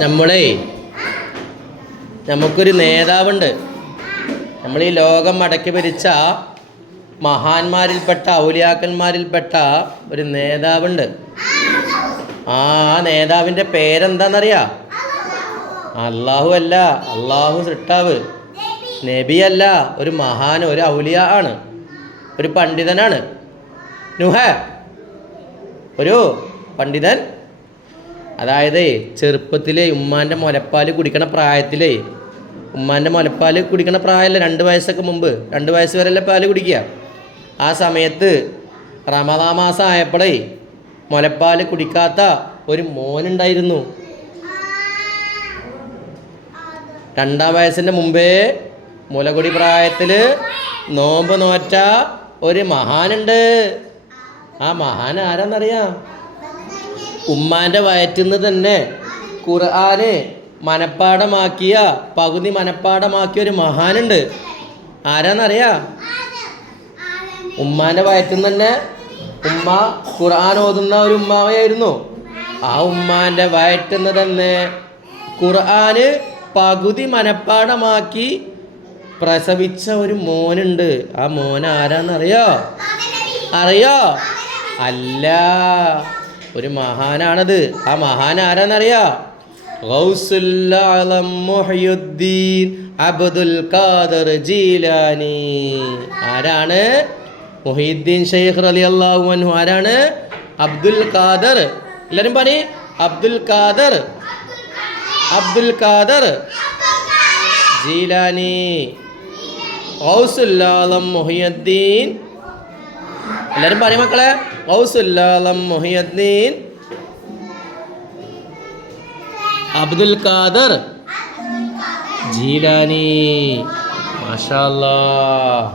നമ്മളെ നമുക്കൊരു നേതാവുണ്ട്. നമ്മൾ ഈ ലോകം അടക്കി ഭരിച്ച മഹാന്മാരിൽപ്പെട്ട ഔലിയാക്കന്മാരിൽപ്പെട്ട ഒരു നേതാവുണ്ട്. ആ നേതാവിൻ്റെ പേരെന്താണെന്നറിയാം? അള്ളാഹു അല്ല, അള്ളാഹു സൃഷ്ടാവ്. നബിയല്ല, ഒരു മഹാൻ, ഒരു ഔലിയ ആണ്, ഒരു പണ്ഡിതനാണ്. നുഹ ഒരു പണ്ഡിതൻ. അതായത് ചെറുപ്പത്തിലെ ഉമ്മാൻ്റെ മുലപ്പാൽ കുടിക്കണ പ്രായത്തിലേ, ഉമ്മാൻ്റെ മുലപ്പാൽ കുടിക്കണ പ്രായമല്ല, 2 വയസ്സൊക്കെ മുമ്പ്, 2 വയസ്സ് വരെയല്ലേ പാല് കുടിക്കുക. ആ സമയത്ത് റമദാൻ മാസം ആയപ്പോഴേ മുലപ്പാൽ കുടിക്കാത്ത ഒരു മോനുണ്ടായിരുന്നു. 2 വയസ്സിൻ്റെ മുമ്പേ മുലകുടി പ്രായത്തിൽ നോമ്പ് നോറ്റ ഒരു മഹാനുണ്ട്. ആ മഹാൻ ആരാന്നറിയാം? ഉമ്മാൻ്റെ വയറ്റിൽ നിന്ന് തന്നെ ഖുർആന് മനപ്പാഠമാക്കിയ, പകുതി മനപ്പാഠമാക്കിയ ഒരു മഹാനുണ്ട്. ആരാന്നറിയാം? ഉമ്മാൻ്റെ വയറ്റിൽ നിന്ന് തന്നെ ഉമ്മ ഖുർആൻ ഓതുന്ന ഒരു ഉമ്മാവയായിരുന്നു. ആ ഉമ്മാൻ്റെ വയറ്റിൽ നിന്ന് തന്നെ ഖുർആന് പകുതി മനപ്പാഠമാക്കി പ്രസവിച്ച ഒരു മോനുണ്ട്. ആ മോൻ ആരാന്നറിയോ? അറിയോ? അല്ല, ഒരു മഹാനാണത്. ആ മഹാൻ ആരാന്നറിയോ? ഗൗസുൽ ആലം മുഹ്യിദ്ദീൻ അബ്ദുൽ ഖാദിർ ജീലാനി. ആരാണ്? മുഹ്യിദ്ദീൻ ശൈഖ് റളിയല്ലാഹു അൻഹു. ആരാണ്? അബ്ദുൽ ഖാദിർ. എല്ലാവരും പറ, അബ്ദുൽ ഖാദിർ, അബ്ദുൽ ഖാദിർ ജീലാനി. ഗൗസുൽ ആലം മുഹ്യിദ്ദീൻ. എല്ലാവരും പറയും മക്കളെ, ഗൗസുൽ ആലം മുഹ്യിദ്ദീൻ അബ്ദുൽ ഖാദിർ ജീലാനി. മാഷാ അല്ലാഹ്.